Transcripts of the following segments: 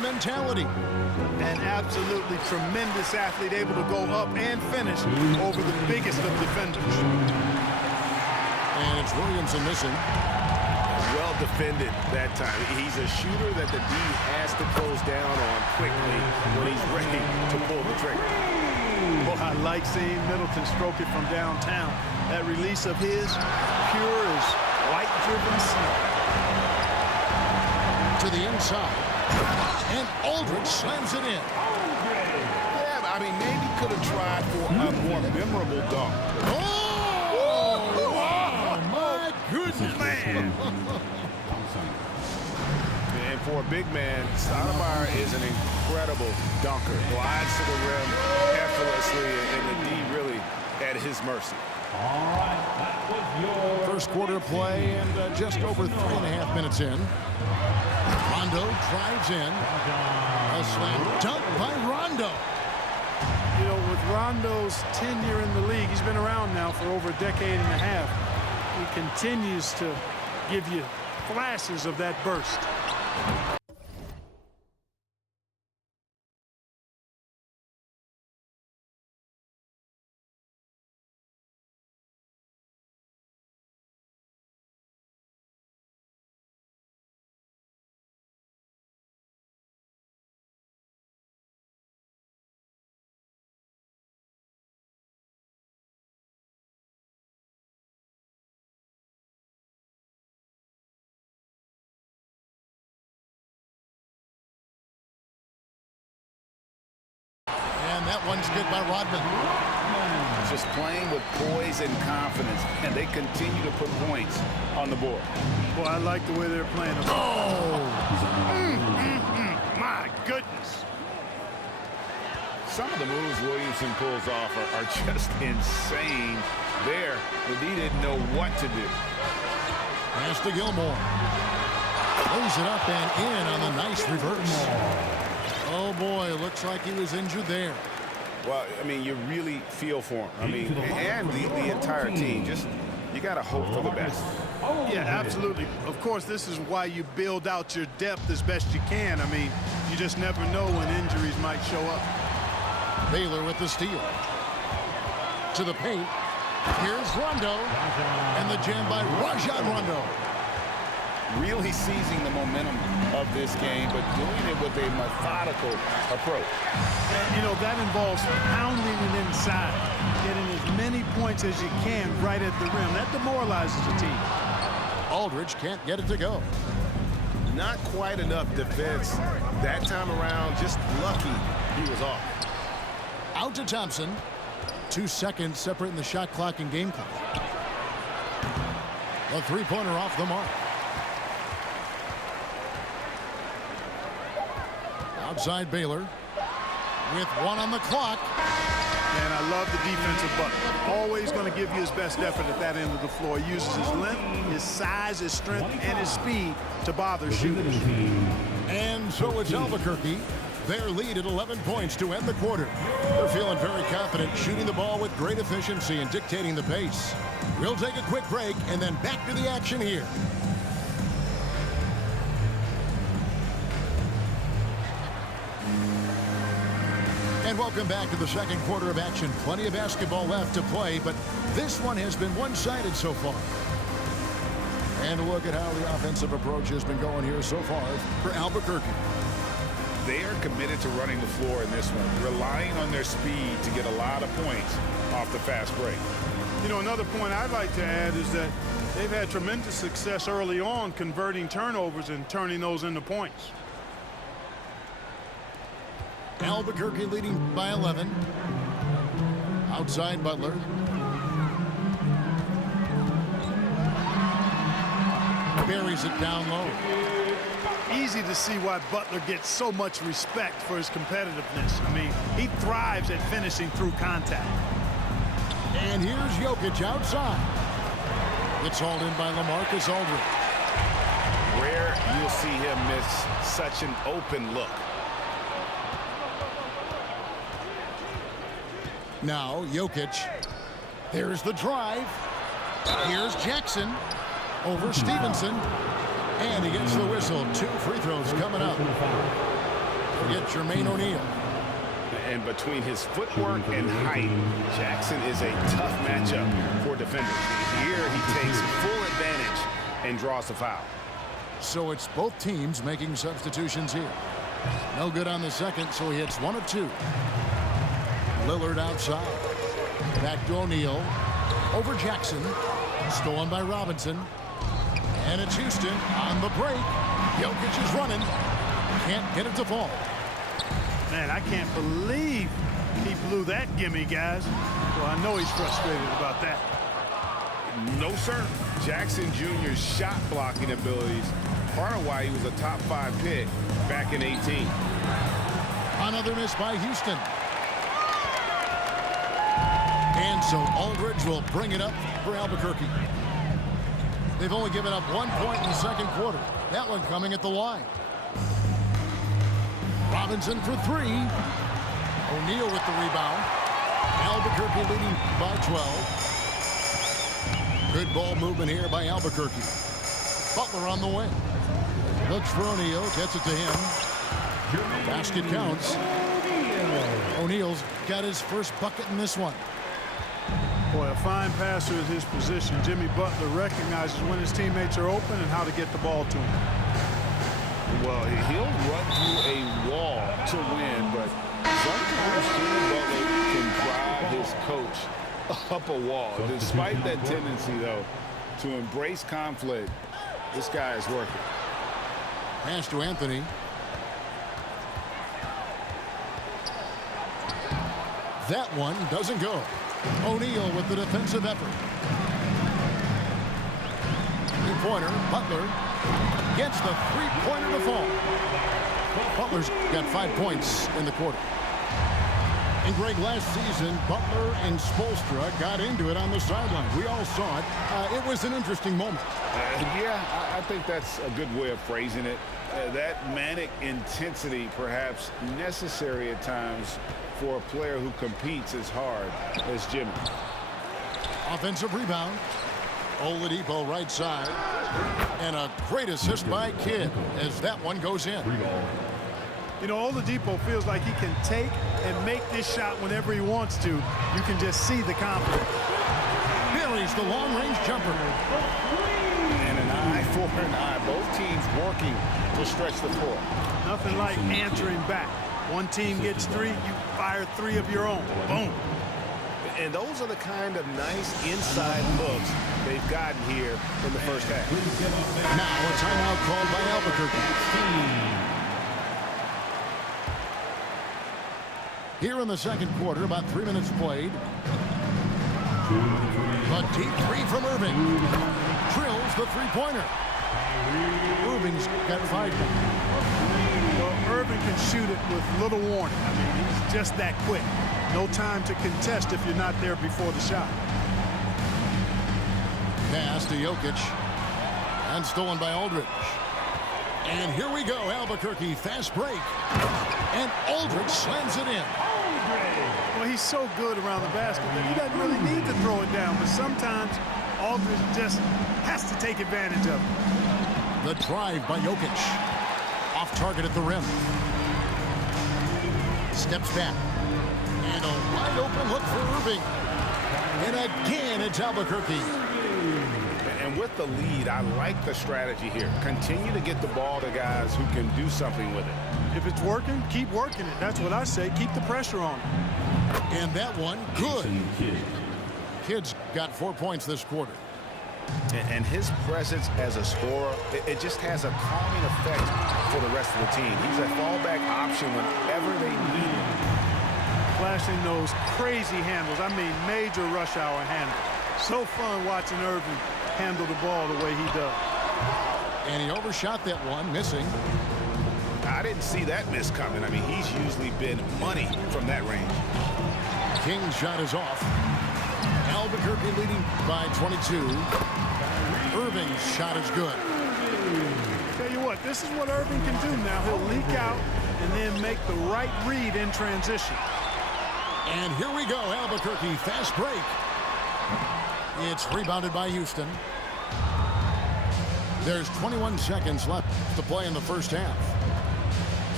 mentality. An absolutely tremendous athlete, able to go up and finish over the biggest of defenders. And it's Williamson missing. Well defended that time. He's a shooter that the D has to close down on quickly when he's ready to pull the trigger. Well, I like seeing Middleton stroke it from downtown. That release of his, pure as light-driven snow. To the inside. And Aldridge slams it in. Yeah, I mean, maybe could have tried for a more memorable dunk. My goodness. Man. And for a big man, Stoudemire is an incredible dunker. Glides to the rim effortlessly, and the D really at his mercy. All right, that was your First quarter play and just over 3.5 minutes in. Rondo drives in. A slam dunk by Rondo. You know, with Rondo's tenure in the league, he's been around now for over a decade and a half. He continues to give you flashes of that burst. And that one's good by Rodman. Just playing with poise and confidence, and they continue to put points on the board. Boy, I like the way they're playing. My goodness. Some of the moves Williamson pulls off are just insane. There, the D didn't know what to do. Pass to Gilmore. Lays it up and in on the nice reverse. Oh, boy, looks like he was injured there. Well, I mean, you really feel for him. I mean, and the entire team. Just, you got to hope for the best. Yeah, absolutely. Of course, this is why you build out your depth as best you can. I mean, you just never know when injuries might show up. Baylor with the steal. To the paint. Here's Rondo. And the jam by Rajon Rondo. Really seizing the momentum of this game, but doing it with a methodical approach. And, you know, that involves pounding it inside, getting as many points as you can right at the rim. That demoralizes a team. Aldridge can't get it to go. Not quite enough defense that time around. Just lucky he was off. Out to Thompson. 2 seconds separating the shot clock and game clock. A three-pointer off the mark. Outside Baylor with 1 on the clock. And I love the defensive Butler. Always going to give you his best effort at that end of the floor. He uses his length, his size, his strength, and his speed to bother shooters. And so it's Albuquerque. Their lead at 11 points to end the quarter. They're feeling very confident, shooting the ball with great efficiency and dictating the pace. We'll take a quick break and then back to the action here. And welcome back to the second quarter of action. Plenty of basketball left to play, but this one has been one-sided so far. And a look at how the offensive approach has been going here so far for Albuquerque. They are committed to running the floor in this one, relying on their speed to get a lot of points off the fast break. You know, another point I'd like to add is that they've had tremendous success early on converting turnovers and turning those into points. Albuquerque leading by 11. Outside Butler. Buries it down low. Easy to see why Butler gets so much respect for his competitiveness. I mean, he thrives at finishing through contact. And here's Jokic outside. It's hauled in by LaMarcus Aldridge. Rare you'll see him miss such an open look. Now Jokic. There's the drive. Here's Jackson over Stevenson. And he gets the whistle. 2 free throws coming up. get Jermaine O'Neal. And between his footwork and height, Jackson is a tough matchup for defenders. Here he takes full advantage and draws the foul. So it's both teams making substitutions here. No good on the second, so he hits 1 of 2. Lillard outside. Back to O'Neal. Over Jackson. Stolen by Robinson. And it's Houston on the break. Jokic is running. Can't get it to fall. Man, I can't believe he blew that gimme, guys. Well, I know he's frustrated about that. No, sir. Jackson Jr.'s shot blocking abilities, part of why he was a top 5 pick back in 18. Another miss by Houston. And so Aldridge will bring it up for Albuquerque. They've only given up 1 point in the second quarter. That one coming at the line. Robinson for 3. O'Neal with the rebound. Albuquerque leading by 12. Good ball movement here by Albuquerque. Butler on the wing. Looks for O'Neal. Gets it to him. Basket counts. O'Neal's got his first bucket in this one. Boy, a fine passer at his position. Jimmy Butler recognizes when his teammates are open and how to get the ball to him. Well, he'll run through a wall to win, but sometimes Jimmy Butler can drive his coach up a wall. Despite that tendency, though, to embrace conflict, this guy is working. Pass to Anthony. That one doesn't go. O'Neal with the defensive effort. Three-pointer. Butler gets the three-pointer to fall. Butler's got 5 points in the quarter. And Greg, last season, Butler and Spoelstra got into it on the sideline. We all saw it. It was an interesting moment. Yeah, I think that's a good way of phrasing it. That manic intensity, perhaps necessary at times for a player who competes as hard as Jimmy. Offensive rebound. Oladipo right side. And a great assist by Kidd as that one goes in. You know, Oladipo feels like he can take and make this shot whenever he wants to. You can just see the confidence. Buries the long-range jumper. And an eye for an eye. Both teams working to stretch the floor. Nothing like answering back. One team gets 3, you fire 3 of your own. Boom. And those are the kind of nice inside looks they've gotten here in the first half. Now a timeout called by Albuquerque. Here in the second quarter, about 3 minutes played. A deep 3 from Irving. Drills the three-pointer. Irving's got 5 points. Well, Irving can shoot it with little warning. I mean, he's just that quick. No time to contest if you're not there before the shot. Pass to Jokic. And stolen by Aldridge. And here we go, Albuquerque, fast break. And Aldridge slams it in. Well, he's so good around the basket that he doesn't really need to throw it down, but sometimes Aldridge just has to take advantage of it. The drive by Jokic. Off target at the rim. Steps back. And a wide open look for Irving. And again, it's Albuquerque. And with the lead, I like the strategy here. Continue to get the ball to guys who can do something with it. If it's working, keep working it. That's what I say. Keep the pressure on. And that one, good. Kidd's got 4 points this quarter. And his presence as a scorer, it just has a calming effect for the rest of the team. He's a fallback option whenever they need him. Flashing those crazy handles. I mean, major rush hour handles. So fun watching Irving handle the ball the way he does. And he overshot that one, missing. I didn't see that miss coming. I mean, he's usually been money from that range. King's shot is off. Albuquerque leading by 22. Irving's shot is good. Tell you what, this is what Irving can do now. He'll leak out and then make the right read in transition. And here we go, Albuquerque, fast break. It's rebounded by Houston. There's 21 seconds left to play in the first half.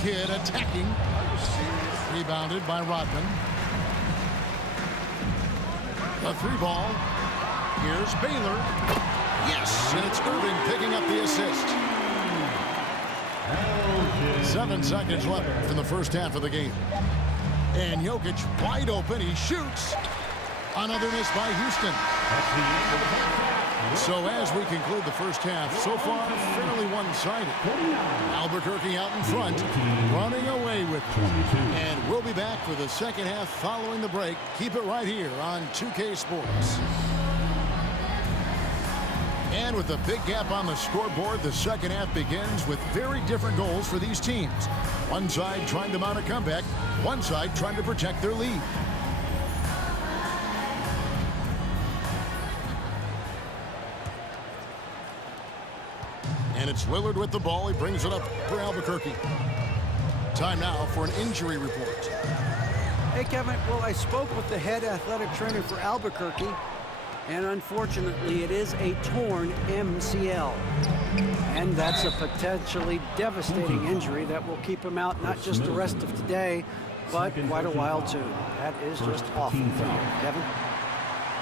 Kidd attacking. Rebounded by Rodman. The 3 ball. Here's Baylor. Yes, and it's Irving picking up the assist. 7 seconds left in the first half of the game. And Jokic wide open. He shoots. Another miss by Houston. So as we conclude the first half, so far fairly one-sided. Albuquerque out in front, running away with it. And we'll be back for the second half following the break. Keep it right here on 2K Sports. And with a big gap on the scoreboard, the second half begins with very different goals for these teams. One side trying to mount a comeback, one side trying to protect their lead. And it's Lillard with the ball. He brings it up for Albuquerque. Time now for an injury report. Hey, Kevin. Well, I spoke with the head athletic trainer for Albuquerque, and unfortunately, it is a torn MCL. And that's a potentially devastating injury that will keep him out not just the rest of today, but quite a while, too. That is just awful. Kevin?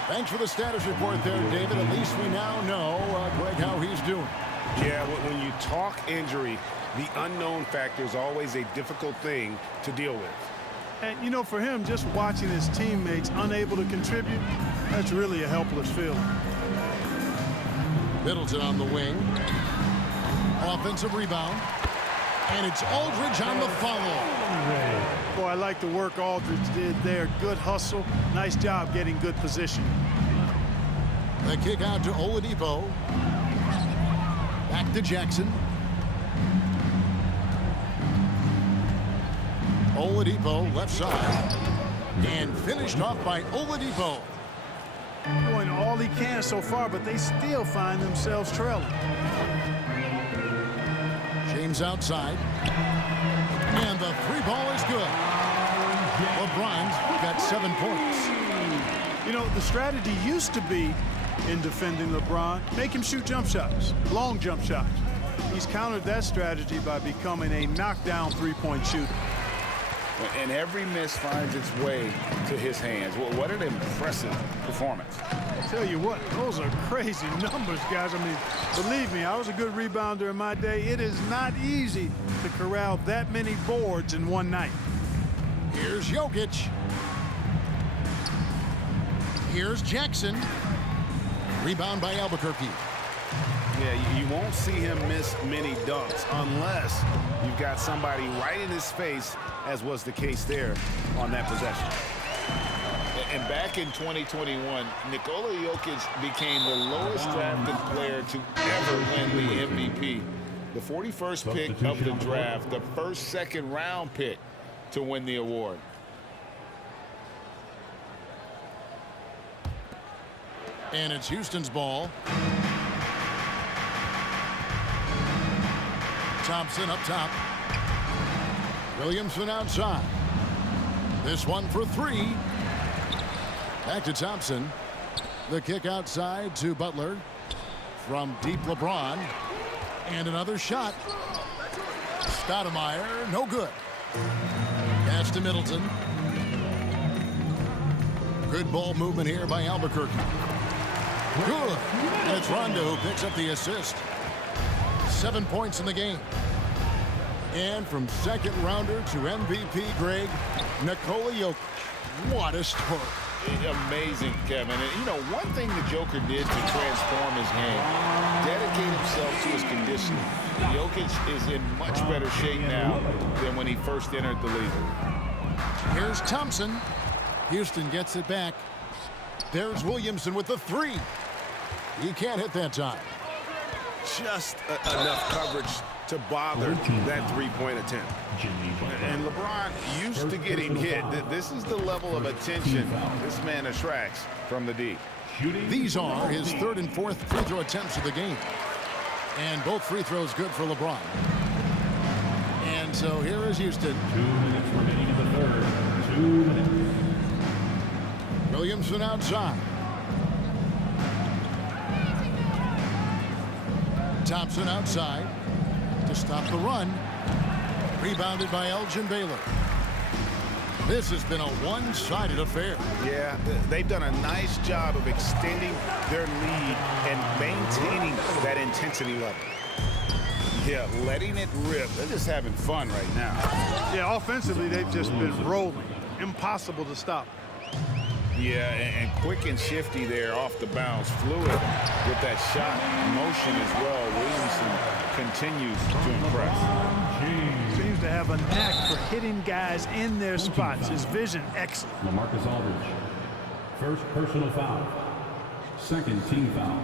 Thanks for the status report there, David. At least we now know, Greg, how he's doing. Yeah, when you talk injury, the unknown factor is always a difficult thing to deal with. And, you know, for him, just watching his teammates unable to contribute, that's really a helpless feeling. Middleton on the wing. Offensive rebound. And it's Aldridge on the follow. Boy, I like the work Aldridge did there. Good hustle. Nice job getting good position. The kick out to Oladipo. Back to Jackson. Oladipo left side. And finished off by Oladipo. Doing all he can so far, but they still find themselves trailing. James outside. And the 3 ball is good. LeBron's got 7 points. You know, the strategy used to be in defending LeBron, make him shoot jump shots, long jump shots. He's countered that strategy by becoming a knockdown 3-point shooter. And every miss finds its way to his hands. Well, what an impressive performance. I tell you what, those are crazy numbers, guys. I mean, believe me, I was a good rebounder in my day. It is not easy to corral that many boards in one night. Here's Jokic. Here's Jackson. Rebound by Albuquerque. Yeah, you won't see him miss many dunks unless you've got somebody right in his face, as was the case there on that possession. And back in 2021, Nikola Jokic became the lowest drafted player to ever win the MVP. The 41st pick of the draft, the first second-round pick to win the award. And it's Houston's ball. Thompson up top. Williamson outside. This one for 3. Back to Thompson. The kick outside to Butler. From deep LeBron. And another shot. Stoudemire, no good. Pass to Middleton. Good ball movement here by Albuquerque. Good. And it's Rondo who picks up the assist. 7 points in the game. And from second rounder to MVP, Greg, Nikola Jokic. What a story. Amazing, Kevin. And, you know, one thing the Joker did to transform his game, dedicate himself to his conditioning. Jokic is in much better shape now than when he first entered the league. Here's Thompson. Houston gets it back. There's Williamson with the 3. He can't hit that time. Just enough coverage to bother that 3-point attempt. And LeBron used to getting hit. This is the level of attention this man attracts from the D. These are his 3rd and 4th free throw attempts of the game. And both free throws good for LeBron. And so here is Houston. 2 minutes remaining in the third. 2 minutes. Williamson outside. Thompson outside to stop the run. Rebounded by Elgin Baylor. This has been a one-sided affair. Yeah, they've done a nice job of extending their lead and maintaining that intensity level. Yeah, letting it rip. They're just having fun right now. Yeah, offensively, they've just been rolling. Impossible to stop. Yeah, and quick and shifty there off the bounce. Fluid with that shot motion as well. Williamson continues to impress. Seems to have a knack for hitting guys in their spots. His vision, excellent. LaMarcus Aldridge. First personal foul. Second team foul.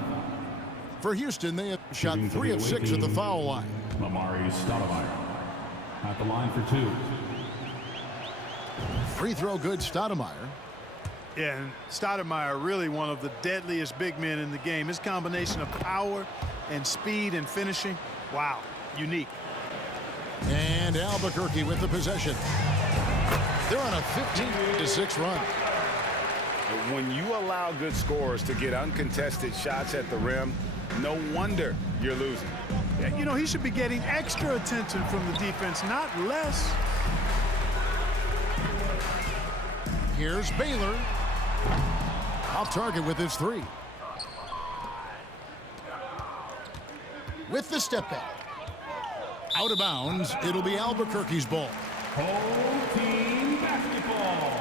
For Houston, they have shot 3 of 6 at the foul line. Lamari Stoudemire at the line for 2. Free throw good, Stoudemire. Yeah, and Stoudemire really one of the deadliest big men in the game. His combination of power and speed and finishing, wow, unique. And Albuquerque with the possession. They're on a 15-6 run. When you allow good scorers to get uncontested shots at the rim, no wonder you're losing. Yeah, you know, he should be getting extra attention from the defense, not less. Here's Baylor. Off target with his 3. With the step back. Out of bounds, it'll be Albuquerque's ball. Whole team basketball.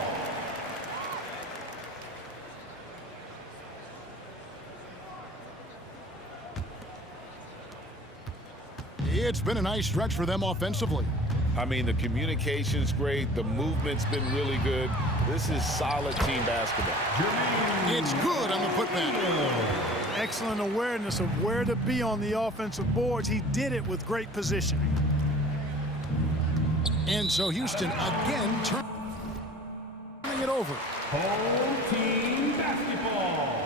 It's been a nice stretch for them offensively. I mean, the communication's great. The movement's been really good. This is solid team basketball. It's good on the putback. Excellent awareness of where to be on the offensive boards. He did it with great positioning. And so Houston again turning it over. Whole team basketball.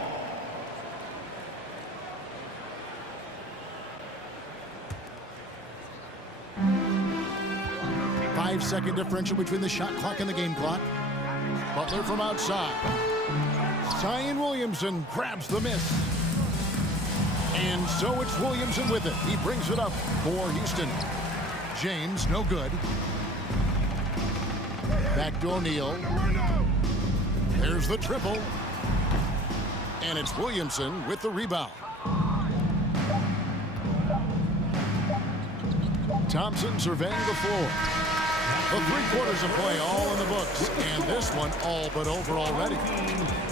5-second differential between the shot clock and the game clock. Butler from outside. Zion Williamson grabs the miss. And so it's Williamson with it. He brings it up for Houston. James, no good. Back to O'Neal. There's the triple. And it's Williamson with the rebound. Thompson surveying the floor. The 3 quarters of play all in the books, and this one all but over already.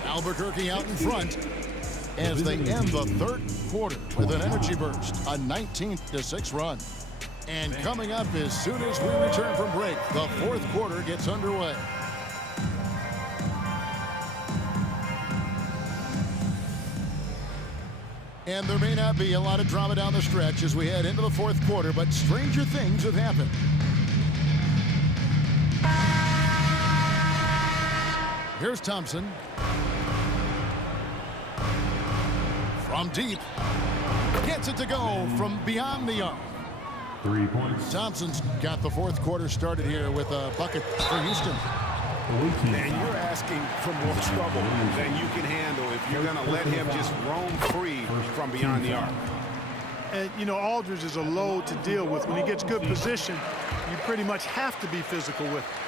Albuquerque out in front as they end the 3rd quarter with an energy burst, a 19-6 run. And coming up as soon as we return from break, the 4th quarter gets underway. And there may not be a lot of drama down the stretch as we head into the 4th quarter, but stranger things have happened. Here's Thompson. From deep. Gets it to go from beyond the arc. 3 points. Thompson's got the 4th quarter started here with a bucket for Houston. And you're asking for more trouble than you can handle if you're going to let him just roam free from beyond the arc. And, you know, Aldridge is a load to deal with. When he gets good position, you pretty much have to be physical with him.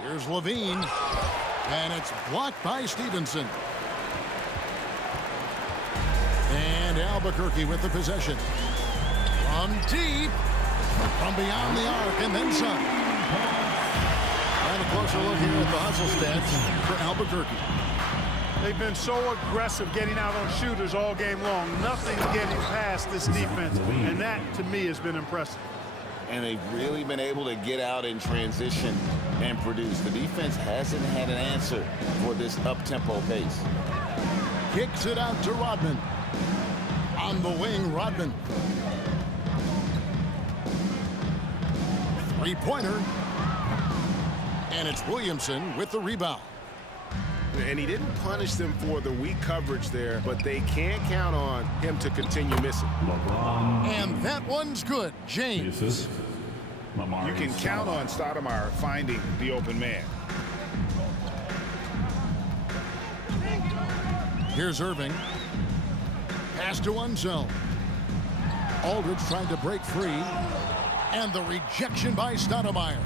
Here's Levine, and it's blocked by Stevenson. And Albuquerque with the possession. From deep, from beyond the arc, and then some. And a closer look here at the hustle stats for Albuquerque. They've been so aggressive getting out on shooters all game long. Nothing's getting past this defense, and that, to me, has been impressive. And they've really been able to get out in transition and produce. The defense hasn't had an answer for this up-tempo pace. Kicks it out to Rodman. On the wing, Rodman. 3-pointer. And it's Williamson with the rebound. And he didn't punish them for the weak coverage there, but they can't count on him to continue missing. And that one's good. James. You can count on Stoudemire finding the open man. Here's Irving. Pass to one zone. Aldridge trying to break free. And the rejection by Stoudemire.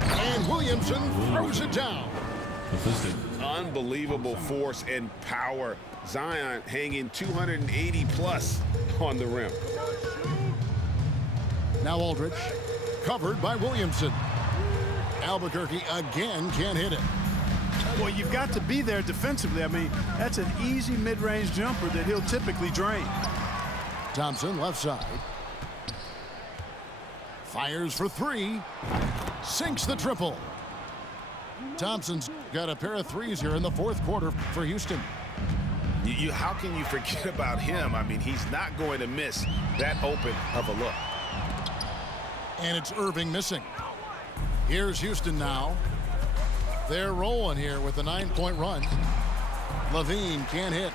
And Williamson throws it down. Unbelievable force and power. Zion hanging 280 plus on the rim. Now Aldridge, covered by Williamson. Albuquerque again can't hit it. Well, you've got to be there defensively. I mean, that's an easy mid-range jumper that he'll typically drain. Thompson left side. Fires for three. Sinks the triple. Thompson's got a pair of threes here in the fourth quarter for Houston. How can you forget about him? I mean, he's not going to miss that open of a look. And it's Irving missing. Here's Houston now. They're rolling here with a 9-point run. Levine can't hit.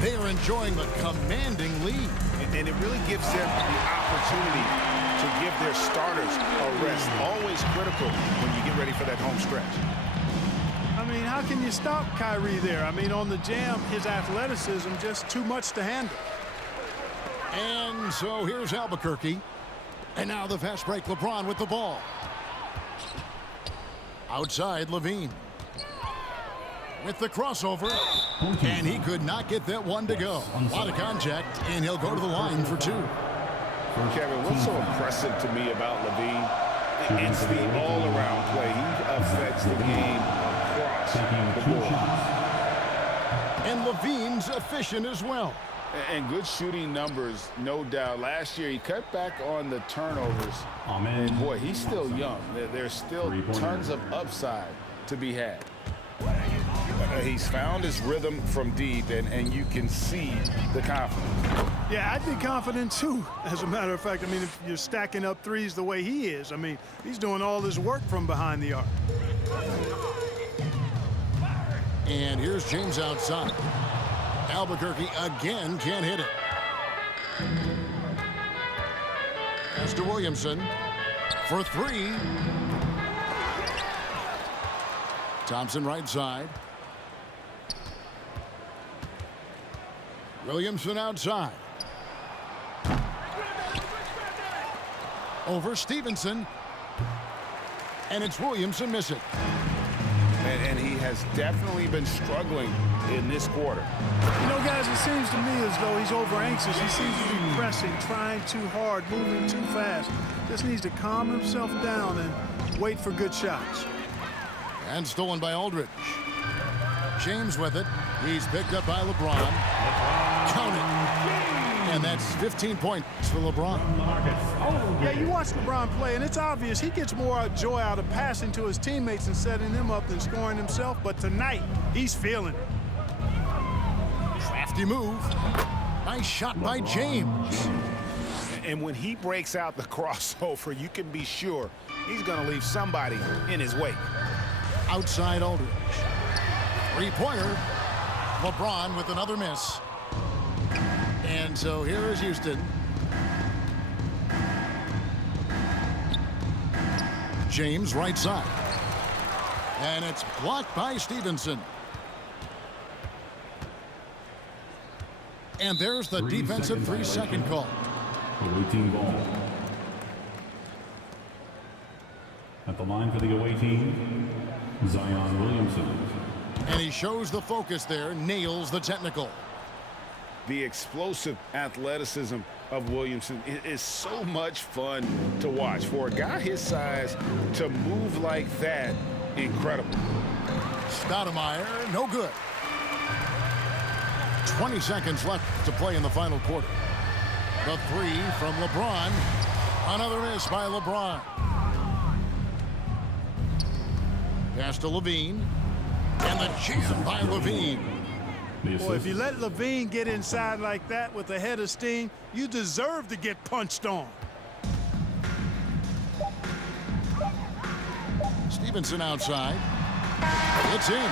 They are enjoying the commanding lead. And it really gives them the opportunity to give their starters a rest. Always critical when you get ready for that home stretch. I mean, how can you stop Kyrie there? I mean, on the jam, his athleticism just too much to handle. And so here's Albuquerque. And now the fast break, LeBron with the ball. Outside, Levine. With the crossover. And he could not get that one to go. A lot of contact, and he'll go to the line for two. Kevin, what's so impressive to me about Levine? It's the all-around play. He affects the game across the board. And Levine's efficient as well. And good shooting numbers, no doubt. Last year, he cut back on the turnovers. And, boy, he's still young. There's still tons of upside to be had. He's found his rhythm from deep, and you can see the confidence. Yeah, I'd be confident, too, as a matter of fact. I mean, if you're stacking up threes the way he is, I mean, he's doing all his work from behind the arc. And here's James outside. Albuquerque again can't hit it. Pass to Williamson for three. Thompson right side. Williamson outside. Over Stevenson. And it's Williamson missing. And he has definitely been struggling in this quarter. You know, guys, it seems to me as though he's over-anxious. He seems to be pressing, trying too hard, moving too fast. Just needs to calm himself down and wait for good shots. And stolen by Aldridge. James with it. He's picked up by LeBron. Count it. And that's 15 points for LeBron. Yeah, you watch LeBron play, and it's obvious he gets more joy out of passing to his teammates and setting them up than scoring himself. But tonight, he's feeling it. Crafty move. Nice shot by James. And when he breaks out the crossover, you can be sure he's going to leave somebody in his wake. Outside Aldridge. Three-pointer. LeBron with another miss. And so here is Houston. James right side. And it's blocked by Stevenson. And there's the defensive 3-second call. Away team ball. At the line for the away team, Zion Williamson. And he shows the focus there, nails the technical. The explosive athleticism of Williamson is so much fun to watch. For a guy his size to move like that, incredible. Stoudemire, no good. 20 seconds left to play in the final quarter. The three from LeBron. Another miss by LeBron. Pass to Levine. And the jam by Levine. Boy, if you let Levine get inside like that with a head of steam, you deserve to get punched on. Stevenson outside. It's in.